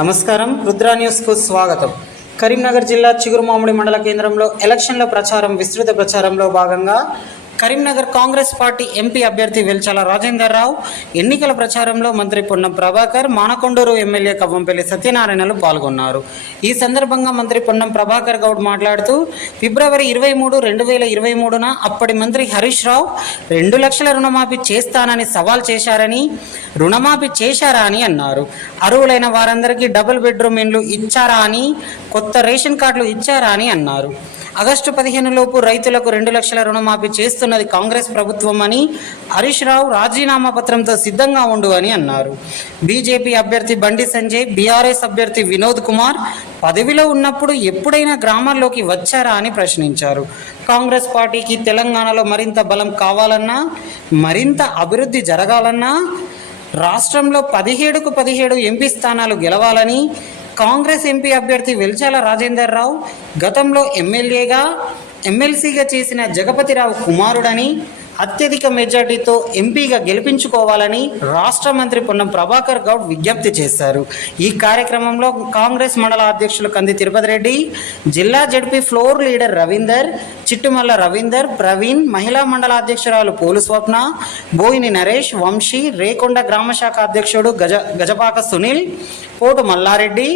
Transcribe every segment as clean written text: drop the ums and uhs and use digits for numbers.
నమస్కారం. రుద్రా న్యూస్కు స్వాగతం. కరీంనగర్ జిల్లా చిగురుమామిడి మండల కేంద్రంలో ఎలక్షన్ల ప్రచారం విస్తృత ప్రచారంలో భాగంగా కరీంనగర్ కాంగ్రెస్ పార్టీ ఎంపీ అభ్యర్థి వెల్చాల రాజేందర్ రావు, ఎన్నికల ప్రచారంలో మంత్రి పొన్నం ప్రభాకర్, మానకొండూరు ఎమ్మెల్యే కవ్వంపల్లి సత్యనారాయణలు పాల్గొన్నారు. ఈ సందర్భంగా మంత్రి పొన్నం ప్రభాకర్ గౌడ్ మాట్లాడుతూ ఫిబ్రవరి 23, 2023న అప్పటి మంత్రి హరీష్ రావు 2 లక్షల రుణమాఫీ చేస్తానని సవాల్ చేశారని, రుణమాఫీ చేశారా అని అన్నారు. అర్హులైన వారందరికీ డబుల్ బెడ్రూమ్ ఇండ్లు ఇచ్చారా అని, కొత్త రేషన్ కార్డులు ఇచ్చారా అని అన్నారు. ఆగస్టు 15 లోపు రైతులకు 2 లక్షల రుణమాఫీ చేస్తున్నది కాంగ్రెస్ ప్రభుత్వం అని, హరీష్ రావు రాజీనామా పత్రంతో సిద్ధంగా ఉండు అని అన్నారు. బీజేపీ అభ్యర్థి బండి సంజయ్, బీఆర్ఎస్ అభ్యర్థి వినోద్ కుమార్ పదవిలో ఉన్నప్పుడు ఎప్పుడైనా గ్రామాల్లోకి వచ్చారా అని ప్రశ్నించారు. కాంగ్రెస్ పార్టీకి తెలంగాణలో మరింత బలం కావాలన్నా, మరింత అభివృద్ధి జరగాలన్నా రాష్ట్రంలో 17కు 17 ఎంపీ స్థానాలు గెలవాలని, కాంగ్రెస్ ఎంపీ అభ్యర్థి వెల్చాల రాజేందర్ రావు గతంలో ఎమ్మెల్సీగా చేసిన జగపతిరావు కుమారుడని, అత్యధిక మెజార్టీతో ఎంపీగా గెలిపించుకోవాలని రాష్ట్ర మంత్రి పొన్నం ప్రభాకర్ గౌడ్ విజ్ఞప్తి చేశారు. ఈ కార్యక్రమంలో కాంగ్రెస్ మండల అధ్యక్షులు కంది తిరుపతి రెడ్డి, జిల్లా ZP floor leader Ravinder, Chittumalla Ravinder, Praveen, మహిళా మండల అధ్యక్షురాలు పోలు స్వప్న, బోయిని నరేష్, వంశీ, రేకొండ గ్రామశాఖ అధ్యక్షుడు గజపాక సునీల్, పోటు మల్లారెడ్డి,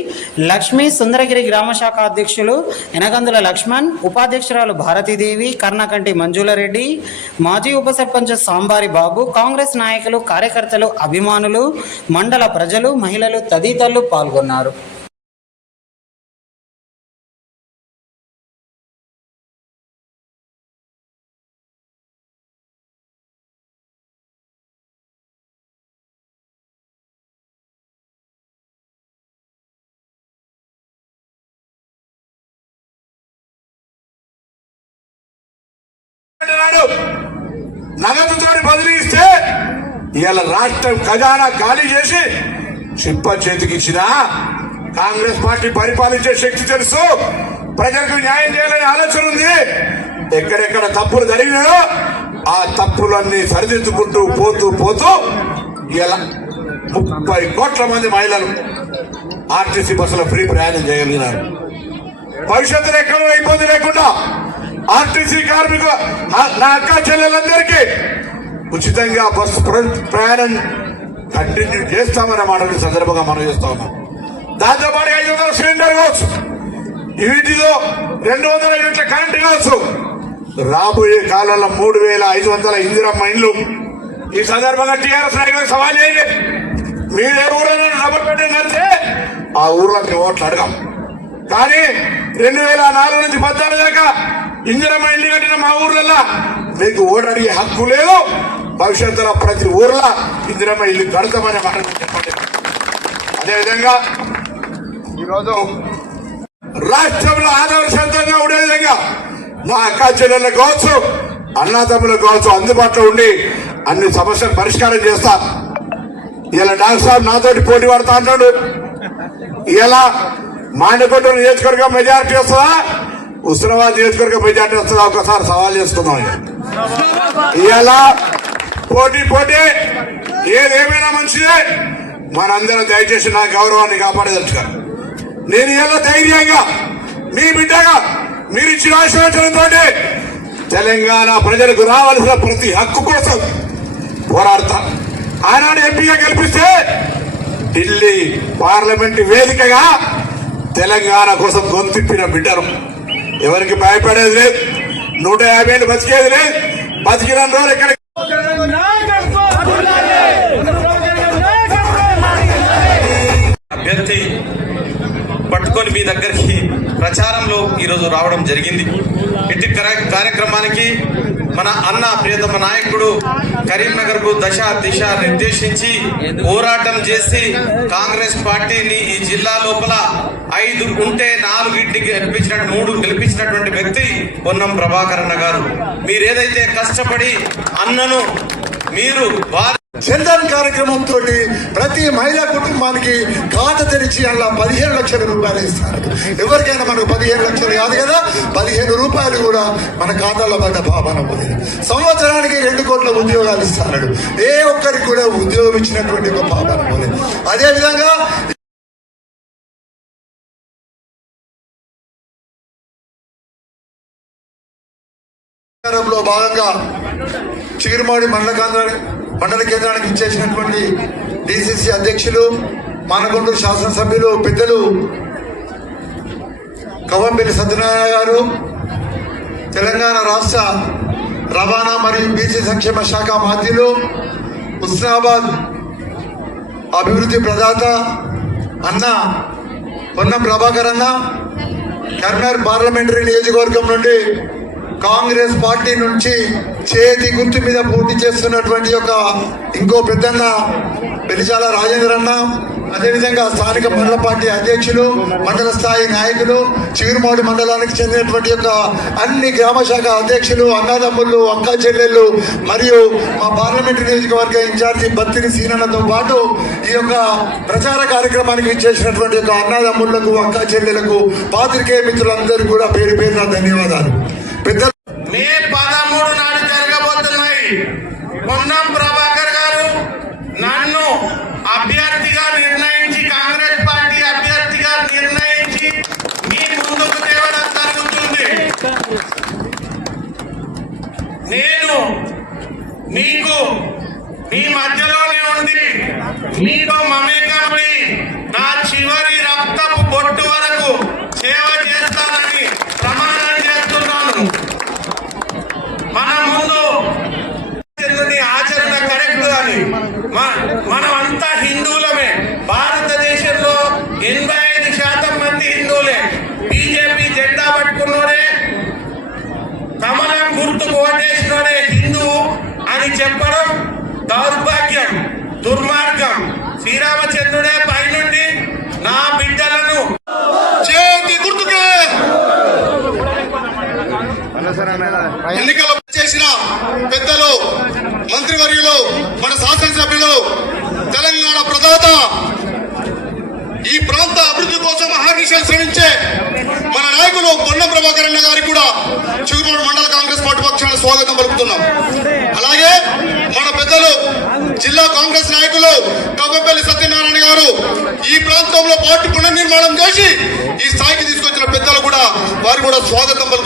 లక్ష్మి, సుందరగిరి గ్రామశాఖ అధ్యక్షులు ఎనగందుల లక్ష్మణ్, ఉపాధ్యక్షురాలు భారతీదేవి, కర్ణకంటి మంజులారెడ్డి, మాజీ ఉప సర్పంచ్ సాంబారి బాబు, కాంగ్రెస్ నాయకులు, కార్యకర్తలు, అభిమానులు, మండల ప్రజలు, మహిళలు తదితరులు పాల్గొన్నారు. నగదుతో బదిలీ ఇస్తే ఇవాళ రాష్ట్రం ఖజానా ఖాళీ చేసి చిప్ప చేతికిచ్చిన కాంగ్రెస్ పార్టీ పరిపాలించే శక్తి తెలుసు, ప్రజలకు న్యాయం చేయాలనే ఆలోచన ఉంది. ఎక్కడెక్కడ తప్పులు జరిగినాయో ఆ తప్పులన్నీ సరిదిద్దుకుంటూ పోతూ ఇలా 30 కోట్ల మంది మహిళలు ఆర్టీసీ బస్సులో ఫ్రీ ప్రయాణం చేయగలిగినారు. భవిష్యత్తులో ఎక్కడ ఇబ్బంది లేకుండా ఆర్టీసీ కార్మికులు, నా అక్క చెల్లెలందరికీ ఉచితంగా బస్సు ప్రయాణం కంటిన్యూ చేస్తామనే మాటని సందర్భంగా మనం చేస్తా ఉన్నాం. దాంతోపాటు 500 సిలిండర్ కావచ్చు, వీటిలో 200 యూనిట్ల కరెంటు కావచ్చు, రాబోయే కాలంలో 3500 ఇందిరమ్మ ఇండ్లు. ఈ సందర్భంగా టీఆర్ఎస్ నాయకులకు సవాల్ చేయండి. మీరు ఏ ఊరైనా డబుల్ బెడ్రూమ్ కడితే ఆ ఊర్లో మేము ఓట్లు అడగాం. కానీ 2004 నుంచి 14 దాకా ఇందిరమ్మ ఇల్లు కట్టిన మా ఊర్లలో మీకు ఓటు అడిగే హక్కు లేదు. భవిష్యత్తులో ప్రతి ఊర్లో ఇందిరమ్మ ఇల్లు కడతామనే మాట చెప్పండి. అదేవిధంగా ఈరోజు రాష్ట్రంలో ఆదర్శంతంగా ఉండే విధంగా నా అక్క చెల్లెళ్ళకు కావచ్చు, అన్నాతమ్ములకు కావచ్చు అందుబాటులో ఉండి అన్ని సమస్యలు పరిష్కారం చేస్తా. ఇలా డాక్టర్ సాబ్ నాతోటి పోటీ పడతా అంటాడు. ఇలా మానకొండ నియోజకవర్గం మెజారిటీ వస్తుందా, హుస్నాబాద్ నియోజకవర్గం మెజార్టీ వస్తుందా, ఒకసారి సవాల్ చేసుకుందాం. ఇలా పోటీ ఏదేమైనా మంచిదే. మనందరం దయచేసి నా గౌరవాన్ని కాపాడదలుచుకోరు. నేను ఇలా ధైర్యంగా మీ బిడ్డగా మీరు ఇచ్చిన ఆశీర్వచనంతో తెలంగాణ ప్రజలకు రావాల్సిన ప్రతి హక్కు కోసం పోరాడతా. ఆనాడు ఎంపీగా గెలిపిస్తే ఢిల్లీ పార్లమెంట్ వేదికగా తెలంగాణ కోసం గొంతిప్పిన బిడ్డను. ఎవరికి భయపడేది లేదు, 150 ఏళ్ళు బతికేది లేదు. బతికిన రోజు ఎక్కడ అభ్యర్థి పట్టుకొని మీ దగ్గరికి ప్రచారంలో ఈరోజు రావడం జరిగింది. ఇట్టి కార్యక్రమానికి మన అన్న ప్రియతమ నాయకుడు కరీంనగర్ కు దిశ నిర్దేశించి పోరాటం చేసి కాంగ్రెస్ పార్టీని ఈ జిల్లా లోపల 5 ఉంటే 4 గెలిపించినట్టు 3 గెలిపించినటువంటి వ్యక్తి పొన్నం ప్రభాకర్ అన్న గారు. మీరేదైతే కష్టపడి అన్నను మీరు జన్ధన్ కార్యక్రమంతో ప్రతి మహిళా కుటుంబానికి ఖాతా తెరిచి అలా 15 లక్షల రూపాయలు ఇస్తారు. ఎవరికైనా మనకు 15 లక్షలు కాదు కదా, 15 రూపాయలు కూడా మన ఖాతాలో పడ్డ భావన ఉంది. సంవత్సరానికి 2 కోట్ల ఉద్యోగాలు ఇస్తాడు. ఏ ఒక్కరికి కూడా ఉద్యోగం ఇచ్చినటువంటి ఒక భావన ఉంది. అదేవిధంగా భాగంగా చిగురుమాడి మండల కేంద్రానికి ఇచ్చేసినటువంటి డిసిసి అధ్యక్షులు మానకొండూరు శాసనసభ్యులు పెద్దలు కవంపల్లి సత్యనారాయణ గారు, తెలంగాణ రాష్ట్ర రవాణా మరియు బీసీ సంక్షేమ శాఖ మంత్రులు, హుస్నాబాద్ అభివృద్ధి ప్రదాత అన్న పొన్నం ప్రభాకర్ అన్న, కరీంనగర్ పార్లమెంటరీ నియోజకవర్గం నుండి కాంగ్రెస్ పార్టీ నుంచి చేతి గుర్తు మీద పోటీ చేస్తున్నటువంటి యొక్క ఇంకో పెద్దన్న పెరిచాల రాజేంద్ర అన్న, అదేవిధంగా స్థానిక మండల పార్టీ అధ్యక్షులు, మండల స్థాయి నాయకులు, చిగురుమాడి మండలానికి చెందినటువంటి యొక్క అన్ని గ్రామ శాఖ అధ్యక్షులు, అన్నదమ్ముళ్ళు, అక్క చెల్లెళ్ళు మరియు మా పార్లమెంటరీ నియోజకవర్గ ఇన్ఛార్జి బత్తిని సీనన్నతో పాటు ఈ యొక్క ప్రచార కార్యక్రమానికి ఇచ్చేసినటువంటి యొక్క అన్నదమ్ముళ్లకు, అక్క చెల్లెలకు, పాత్రికేయ మిత్రులందరూ కూడా పేరు పేరున ధన్యవాదాలు. పెద్దలు మే 13 నాడు జరగబోతున్నాయి. పొన్నం ప్రభాకర్ గారు నన్ను అభ్యర్థిగా నిర్ణయించి, కాంగ్రెస్ పార్టీ అభ్యర్థిగా నిర్ణయించి మీ ముందుకు తేవడం జరుగుతుంది. నేను మీకు మీ మధ్యలోనే ఉండి మీతో మమేకమై నా చివరి రక్తపు బొట్టు వరకు సేవ చేస్తానని ప్రమాణం చేస్తున్నాను. మన ముందు ఆచరణ కరెక్ట్ అని మనమంతా హిందువులమే. భారతదేశంలో 85% మంది హిందువులే. బీజేపీ జెండా పట్టుకున్నోడే, కమలం గుర్తుకు ఓటేసినోడే హిందువు అని చెప్పడం దౌర్భాగ్యం, దుర్మార్గం. శ్రీరామచంద్రుడే పైనుండి నా బిడ్డలను చేతి గుర్తుకే ఎన్నికలు చేసిన పెద్దలు, మంత్రివర్యులు, మన శాసనసభ్యులు, తెలంగాణ ప్రదాత, ఈ ప్రాంత అభివృద్ధి కోసం అహర్నిశలు శ్రమించే మన నాయకులు పొన్నం ప్రభాకర్ అన్న గారికి కూడా చిగురుమాడి మండల కాంగ్రెస్ పార్టీ పక్షాన స్వాగతం పలుకుతున్నాం. అలాగే మన పెద్దలు జిల్లా కాంగ్రెస్ నాయకులు కవ్వపల్లి సత్యనారాయణ గారు ఈ ప్రాంతంలో పార్టీ పునర్నిర్మాణం చేసి ఈ స్థాయికి తీసుకొచ్చిన పెద్దలు కూడా వారు కూడా స్వాగతం పలుకుతున్నారు.